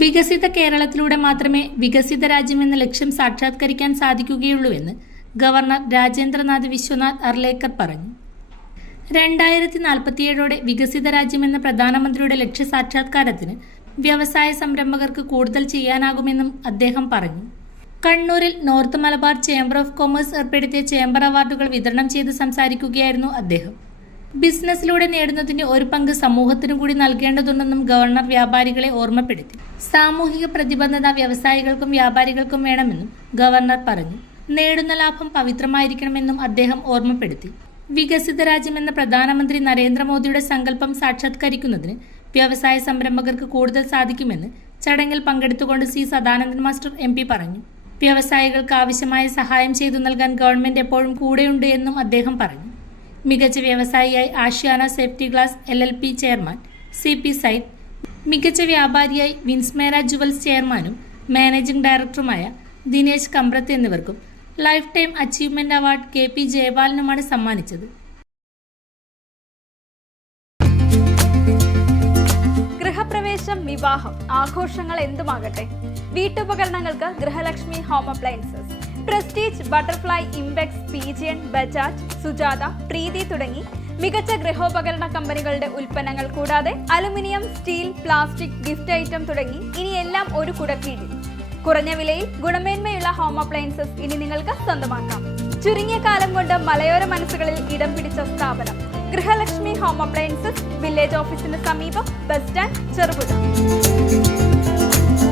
വികസിത കേരളത്തിലൂടെ മാത്രമേ വികസിത രാജ്യമെന്ന ലക്ഷ്യം സാക്ഷാത്കരിക്കാൻ സാധിക്കുകയുള്ളൂവെന്ന് ഗവർണർ രാജേന്ദ്രനാഥ് വിശ്വനാഥ് അർലേക്കർ പറഞ്ഞു. 2047 വികസിത രാജ്യമെന്ന പ്രധാനമന്ത്രിയുടെ ലക്ഷ്യസാക്ഷാത്കാരത്തിന് വ്യവസായ സംരംഭകർക്ക് കൂടുതൽ ചെയ്യാനാകുമെന്നും അദ്ദേഹം പറഞ്ഞു. കണ്ണൂരിൽ north Malabar chamber of commerce ഏർപ്പെടുത്തിയ ചേംബർ അവാർഡുകൾ വിതരണം ചെയ്ത് സംസാരിക്കുകയായിരുന്നു അദ്ദേഹം. ബിസിനസ്സിലൂടെ നേടുന്നതിന്റെ ഒരു പങ്ക് സമൂഹത്തിനു കൂടി നൽകേണ്ടതുണ്ടെന്നും ഗവർണർ വ്യാപാരികളെ ഓർമ്മപ്പെടുത്തി. സാമൂഹിക പ്രതിബദ്ധത വ്യവസായികൾക്കും വ്യാപാരികൾക്കും വേണമെന്നും ഗവർണർ പറഞ്ഞു. നേടുന്ന ലാഭം പവിത്രമായിരിക്കണമെന്നും അദ്ദേഹം ഓർമ്മപ്പെടുത്തി. വികസിത രാജ്യമെന്ന പ്രധാനമന്ത്രി നരേന്ദ്രമോദിയുടെ സങ്കല്പം സാക്ഷാത്കരിക്കുന്നതിന് വ്യവസായ സംരംഭകർക്ക് കൂടുതൽ സാധിക്കുമെന്ന് ചടങ്ങിൽ പങ്കെടുത്തുകൊണ്ട് സി സദാനന്ദൻ മാസ്റ്റർ MP പറഞ്ഞു. വ്യവസായികൾക്ക് ആവശ്യമായ സഹായം ചെയ്തു നൽകാൻ ഗവൺമെന്റ് എപ്പോഴും കൂടെയുണ്ട് എന്നും അദ്ദേഹം പറഞ്ഞു. മികച്ച വ്യവസായിയായി Aashiyana safety glass LLP chairman CP Syed, മികച്ച വ്യാപാരിയായി വിൻസ്മേര ജുവൽസ് ചെയർമാനും മാനേജിംഗ് ഡയറക്ടറുമായ ദിനേശ് കമ്പ്രത്ത് എന്നിവർക്കും lifetime achievement award KP ജയപാലനുമാണ് സമ്മാനിച്ചത്. ഗൃഹപ്രവേശം, വിവാഹം, ആഘോഷങ്ങൾ എന്തുമാകട്ടെ, വീട്ടുപകരണങ്ങൾക്ക് Grihalakshmi home appliances, Prestige, Butterfly, Impex, Pigeon, Bajaj, Sujata, Preethi തുടങ്ങി മികച്ച ഗൃഹോപകരണ കമ്പനികളുടെ ഉൽപ്പന്നങ്ങൾ കൂടാതെ aluminium, steel, plastic, gift item തുടങ്ങി ഇനി എല്ലാം ഒരു കുടക്കീഴിൽ. കുറഞ്ഞ വിലയിൽ ഗുണമേന്മയുള്ള ഹോം അപ്ലയൻസസ് ഇനി നിങ്ങൾക്ക് സ്വന്തമാക്കാം. ചുരുങ്ങിയ കാലം കൊണ്ട് മലയോര മനസ്സുകളിൽ ഇടം പിടിച്ച സ്ഥാപനം ഗൃഹലക്ഷ്മി ഹോം അപ്ലയൻസസ്, വില്ലേജ് ഓഫീസിന് സമീപം, ബസ് സ്റ്റാൻഡ്, ചെറുപുഴ.